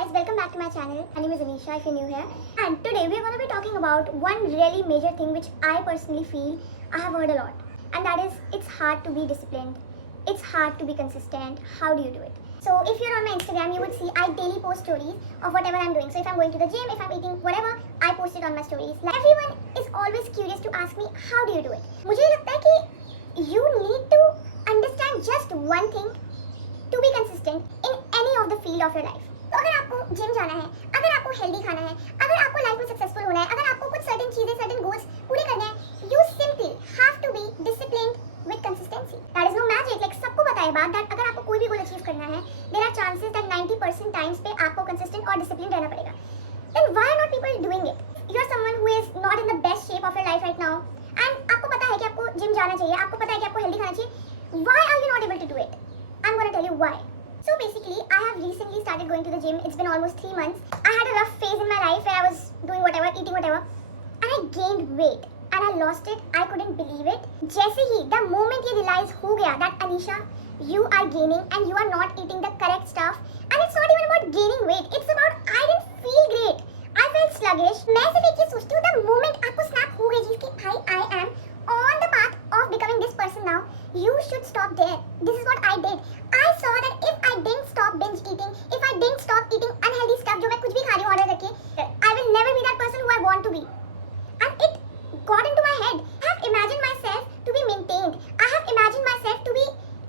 guys, welcome back to my channel. My name is Anisha if you're new here. And today we're going to be talking about one really major thing which I personally feel I have heard a lot. And that is, it's hard to be disciplined. It's hard to be consistent. How do you do it? So if you're on my Instagram, you would see I daily post stories of whatever I'm doing. So if I'm going to the gym, if I'm eating whatever, I post it on my stories. Like, everyone is always curious to ask me, how do you do it? मुझे लगता है कि you need to understand just one thing to be consistent in any of the field of your life. तो अगर आपको gym जाना है, अगर आपको हेल्दी खाना है, अगर आपको लाइफ में सक्सेसफुल होना है, अगर आपको कुछ सर्टेन चीजें, सर्टेन गोल्स पूरे करने हैं, you simply have to be disciplined with consistency. That is no magic. Like, सबको पता है बात that अगर आपको कोई भी गोल अचीव करना है, there are chances that 90% times पे आपको consistent और disciplined रहना पड़ेगा. Then why are not people doing it? You are someone who is not in the best shape of your life right now, and आपको पता है कि आपको जिम जाना चाहिए, आपको पता है कि आपको हेल्दी खाना चाहिए. Why are you not able to do it? I'm gonna tell you why. So basically, I have recently started going to the gym. It's been almost 3 months. I had a rough phase in my life where I was doing whatever, eating whatever, and I gained weight and I lost it. I couldn't believe it. जैसे ही the moment ये realize हो गया that Anisha, you are gaining and you are not eating the correct stuff, and it's not even about gaining weight. It's about I didn't feel great. I felt sluggish. मैं सिर्फ एक चीज सोचती हूँ, the moment आपको snap हो गई चीज कि भाई I am on the path of becoming this person now, you should stop there. This is what I did. I saw that if I didn't stop binge eating, if I didn't stop eating unhealthy stuff, जो मैं कुछ भी खा रही हूँ order करके, I will never be that person who I want to be. And it got into my head. I have imagined myself to be maintained. I have imagined myself to be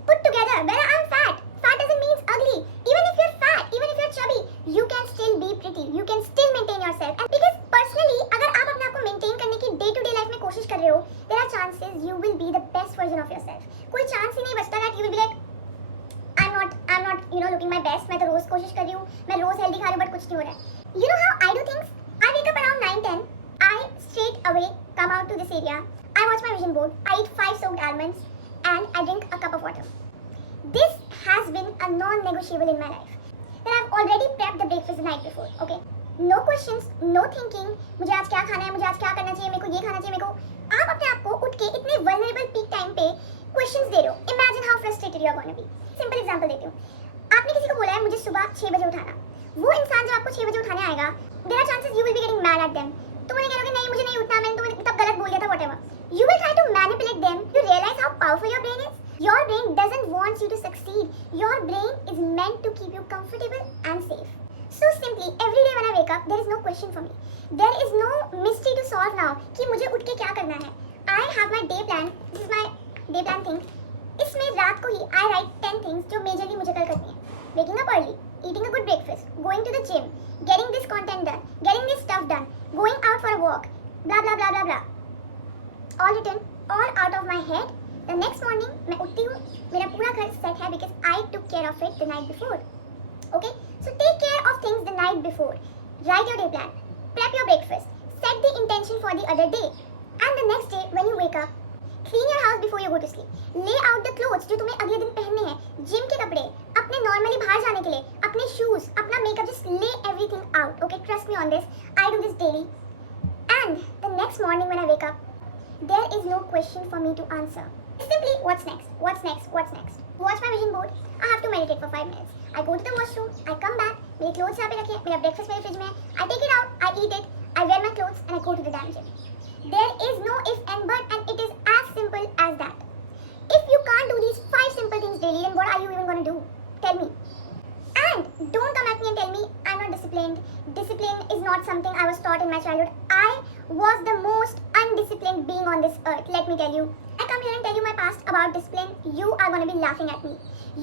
put together. Where I'm fat. Fat doesn't mean ugly. Even if you're fat, even if you're chubby, you can still be pretty. You can still maintain yourself. And because personally, अगर आप अपने आप को maintain करने की day-to-day life में कोशिश कर रहे हो, there are chances you will be the best version of yourself. कोई chance ही नहीं बचता that you will be like, I'm not, looking my best. मैं तो रोज कोशिश कर रही हूँ, मैं रोज हेल्दी खा रही हूँ, but कुछ नहीं हो रहा है. You know how I do things? I wake up around 9-10. I straight away come out to this area. I watch my vision board. I eat 5 soaked almonds and I drink a cup of water. This has been a non-negotiable in my life. That I've already prepped the breakfast the night before. Okay? No questions, no thinking. मुझे आज क्या खाना है, मुझे आज क्या करना चाहिए, मेरे को ये खाना चाहिए, मेरे को. आप अपने आप को उठ के इतने vulnerable peak time पे questions दे रहे हो. Imagine how frustrated you are going to be. Simple example देती हूँ. आपने किसी को बोला है मुझे सुबह 6 बजे उठाना. वो इंसान जब आपको 6 बजे उठाने आएगा, there are chances you will be getting mad at them. तुम उन्हें कहोगे नहीं मुझे नहीं उठना, मैंने तुम्हें तब गलत बोल दिया था, whatever. You will try to manipulate them. You realize how powerful your brain is. Your brain doesn't want you to succeed. Your brain is meant to keep you comfortable and safe. So simply, every day when I wake up, there is no question for me. There is no mystery to solve now कि मुझे उठ के क्या करना है. I have my day plan. This is my day plan thing. इसमें रात को ही I write 10 things जो majorly मुझे कल करनी है. Waking up early, eating a good breakfast, going to the gym, getting this content done, getting this stuff done, going out for a walk, blah blah blah blah blah. All written, all out of my head. The next morning मैं उठती हूँ, मेरा पूरा घर set है because I took care of it the night before. Okay? So take care of things the night before. Write your day plan, prep your breakfast, set the intention for the other day, and the next day when you wake up, clean your house before you go to sleep. Lay out the clothes जो तुम्हें अगले दिन पहनने हैं, gym के कपड़े, अपने normally बाहर जाने के लिए, अपने शूज, अपना makeup, just lay everything out. Okay, trust me on this. I do this daily. And the next morning when I wake up, there is no question for me to answer. Simply, what's next? What's next? What's next? Watch my vision board. I have to meditate for 5 minutes. I go to the washroom. I come back. मेरे clothes यहाँ पे रखे हैं, मेरा breakfast मेरे fridge में है. I take it out. I eat it. I wear my clothes and I go to the damn gym. There is no if and but, and it is as simple as that. If you can't do these 5 simple things daily, then what are you even going to do? Tell me. And don't come at me and tell me I'm not disciplined. Discipline is not something I was taught in my childhood. I was the most undisciplined being on this earth. Let me tell you. I come here and tell you my past about discipline. You are going to be laughing at me.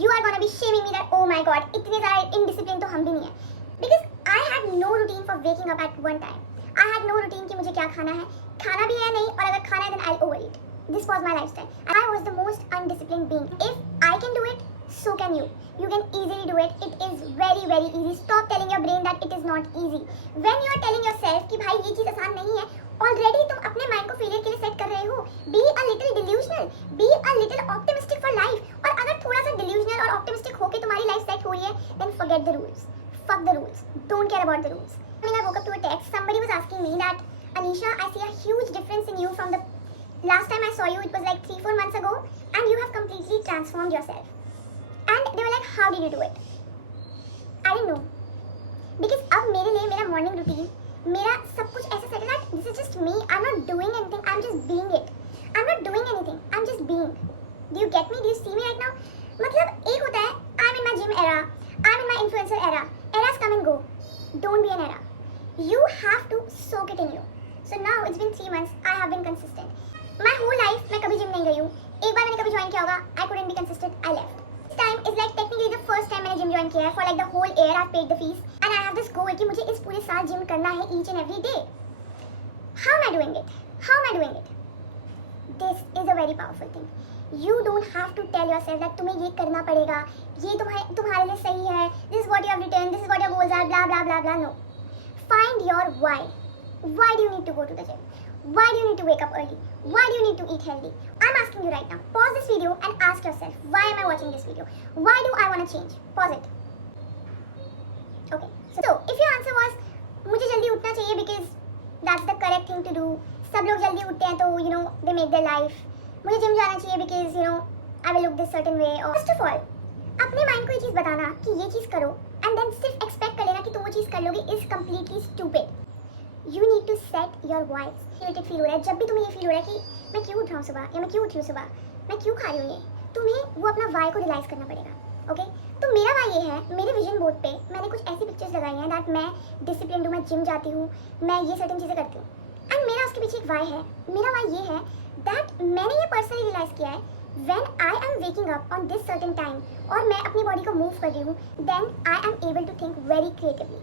You are going to be shaming me that, oh my god, इतने ज़्यादा indisciplined तो हम भी नहीं हैं. Because I had no routine for waking up at one time. I had no routine कि मुझे क्या खाना है. खाना भी है नहीं, और अगर खाना है then I'll overeat. This was my lifestyle. I was the most undisciplined being. If I can do it, so can you. You can easily do it. It is very very easy. Stop telling your brain that it is not easy. When you are telling yourself कि भाई ये चीज़ आसान नहीं है, already तुम अपने mind को failure के लिए set कर रहे हो. Be a little delusional. Be a little optimistic for life. और अगर थोड़ा सा delusional और optimistic होके तुम्हारी life set हो रही है, then forget the rules. Fuck the rules. Don't care about the rules. When I woke up to a text, somebody was asking me that, Anisha, I see a huge difference in you from the last time I saw you. It was like 3-4 months ago, and you have completely transformed yourself. And they were like, how did you do it? I didn't know. Morning routine, मेरा सब कुछ ऐसे set है that this is just me, I am not doing anything, I am just being it, I am not doing anything, I am just being. Do you get me? Do you see me right now? मतलब एक होता है I am in my gym era, I am in my influencer era, eras come and go, don't be an era, you have to soak it in you. So now it's been 3 months, I have been consistent. My whole life मैं कभी gym नहीं गई हूँ. एक बार मैंने कभी join किया होगा, I couldn't be consistent, I left. This time is like technically the first time मैंने जिम ज्वाइन किया है. For like the whole year I've paid the fees and I have this goal कि मुझे इस पूरे साल जिम करना है each and every day. How am I doing it? How am I doing it? This is a very powerful thing. You don't have to tell yourself that तुम्हें ये करना पड़ेगा, ये तुम्हारे लिए सही है, this is what you have written, this is what your goals are, blah blah blah blah. No. Find your why. Why do you need to go to the gym? Why do you need to wake up early? Why do you need to eat healthy? I'm asking you right now. Pause this video and ask yourself, why am I watching this video? Why do I want to change? Pause it. Okay. So, if your answer was, मुझे जल्दी उठना चाहिए because that's the correct thing to do. सब लोग जल्दी उठते हैं तो they make their life. मुझे जिम जाना चाहिए because I will look this certain way. Or first of all, अपने माइंड को ये चीज़ बताना कि ये चीज़ करो and then सिर्फ एक्सपेक्ट कर लेना कि तुम वो चीज़ कर लोगे is completely stupid. You need to set your why. Irritated feel हो रहा है, जब भी तुम्हें ये फील हो रहा है कि मैं क्यों उठ रहा हूँ सुबह या मैं क्यों उठी हूँ सुबह, मैं क्यों खा रही हूँ, ये तुम्हें वो अपना वाई को रियलाइज़ करना पड़ेगा. ओके तो मेरा वाई ये है, मेरे विजन बोर्ड पे मैंने कुछ ऐसी पिक्चर्स लगाई हैं दैट मैं डिसिप्लिन हूँ, मैं जिम जाती हूँ, मैं ये सर्टेन चीज़ें करती हूँ एंड मेरा उसके पीछे एक वाई है. मेरा वाई ये है दैट मैंने ये पर्सनली रियलाइज़ किया है when I am waking up on this certain time और मैं अपनी बॉडी को मूव कर रही हूँ, then I am able to think very creatively.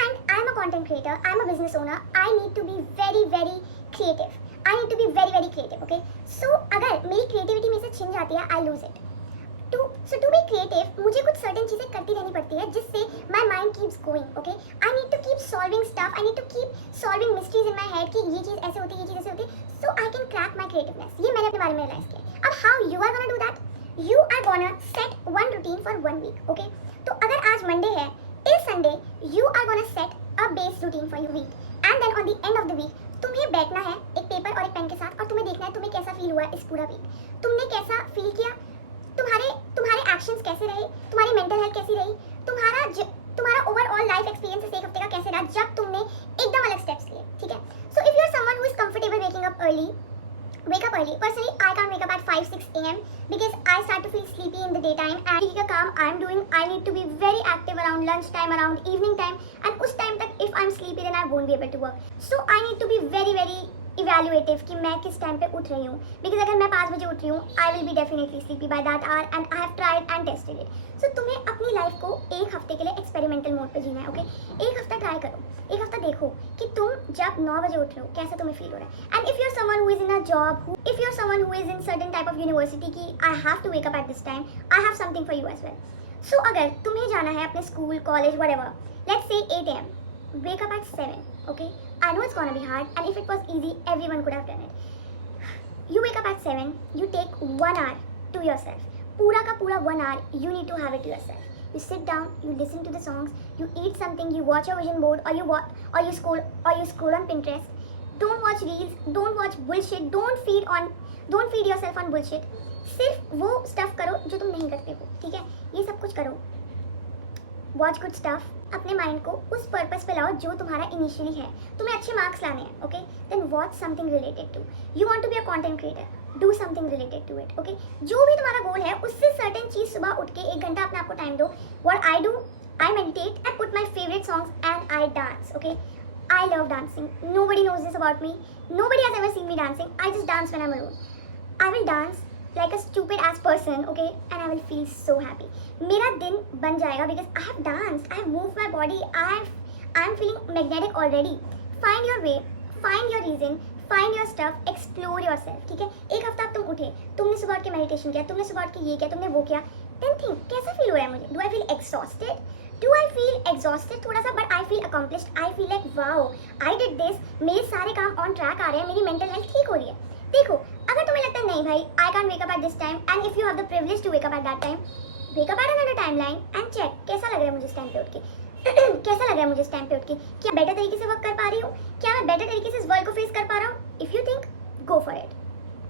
And I am a content creator, I am a business owner, I need to be very very creative. I need to be very very creative. Okay, so अगर मेरी creativity में से छिन जाती है, I lose it. So to be creative, मुझे कुछ certain चीज़ें करती रहनी पड़ती है जिससे my mind keeps going. Okay, I need to keep solving stuff. I need to keep solving mysteries in my head कि ये चीज़ ऐसे होती है, ये चीज़ ऐसे होती है, so I can crack my creativeness. ये मैंने अपने बारे में realize किया. अब how you are gonna do that? You are gonna set one routine for 1 week. Okay, तो अगर आज Monday है, till Sunday you are gonna set a base routine for your week, and then on the end of the week तुम्हें बैठना है एक paper और एक पेन के साथ और तुम्हें देखना है तुम्हें कैसा फील हुआ इस पूरा वीक, तुमने कैसा फील किया, तुम्हारे एक्शंस कैसे रहे, तुम्हारी मेंटल हेल्थ कैसी रही, तुम्हारा ओवरऑल लाइफ एक्सपीरियंस इस एक हफ्ते का कैसे रहा जब तुमने एकदम अलग स्टेप्स लिए. ठीक है, so if you are someone who is comfortable waking up early, wake up early. Personally, I can't wake up at 5-6 a.m. because I start to feel sleepy in the daytime and the काम I'm doing, I need to be very active around lunch time, around evening time, and उस time तक if I'm sleepy then I won't be able to work. So I need to be very very evaluative कि मैं किस time पे उठ रही हूँ, because अगर मैं 5 बजे उठ रही हूँ I will be definitely sleepy by that hour and I have tried and tested it. So तुम्हें अपनी लाइफ को एक हफ्ते के लिए एक्सपेरिमेंटल मोड पे जीना है. ओके, एक हफ्ता ट्राई करो, एक हफ्ता देखो कि तुम जब 9 बजे उठ रहे हो कैसा तुम्हें फील हो रहा है. And if you are someone who is in a job, if you are someone who is in certain type of university कि I have to wake up at this time, I have something for you as well. So अगर तुम्हें जाना है अपने school college whatever, let's say 8 a.m. wake up at 7. Okay, I know it's gonna be hard and if it was easy everyone could have done it. You wake up at 7, you take 1 hour to yourself. पूरा का पूरा 1 hour you need to have it to yourself. You sit down, you listen to the songs, you eat something, you watch your vision board, or you scroll on Pinterest. Don't watch reels, don't watch bullshit, don't feed yourself on bullshit. सिर्फ वो stuff करो जो तुम नहीं करते हो. ठीक है, ये सब कुछ करो. वॉच गुड स्टफ, अपने माइंड को उस पर्पस पे लाओ जो तुम्हारा इनिशियली है. तुम्हें अच्छे मार्क्स लाने हैं. Okay, then watch something related to. You want to be a content creator, do something related to it. Okay, जो भी तुम्हारा गोल है उससे सर्टेन चीज सुबह उठ के 1 घंटा अपने आप को टाइम दो. What I do, I meditate, I put my favourite songs and I dance. Okay, I love dancing. Nobody knows this about me. Nobody has ever seen me dancing. I just dance when I'm alone. I will dance like a stupid ass person, okay, and I will feel so happy. मेरा दिन बन जाएगा because I have danced, I have moved my body, I am feeling magnetic already. Find your way, find your reason, find your stuff, explore yourself. ठीक है, एक हफ्ता अब तुम उठे, तुमने सुबह उठ के मेडिटेशन किया, तुमने सुबह उठ के ये किया, तुमने वो किया, then think कैसा फील हो रहा है मुझे. Do I feel exhausted? Do I feel exhausted थोड़ा सा, but I feel accomplished. I feel like wow, I did this. मेरे सारे काम on track आ रहे हैं, मेरी mental health ठीक हो रही है. देखो, अगर तुम्हें लगता है नहीं भाई, I can't wake up at this time, and if you have the privilege to wake up at that time, wake up at another timeline and check कैसा लग रहा है मुझे इस टाइम पे उठ के. कैसा लग रहा है मुझे इस टाइम पे उठ के, क्या बेटर तरीके से वर्क कर पा रही हूँ, क्या मैं बेटर तरीके से इस वर्ल्ड को फेस कर पा रहा हूँ. If you think, go for it.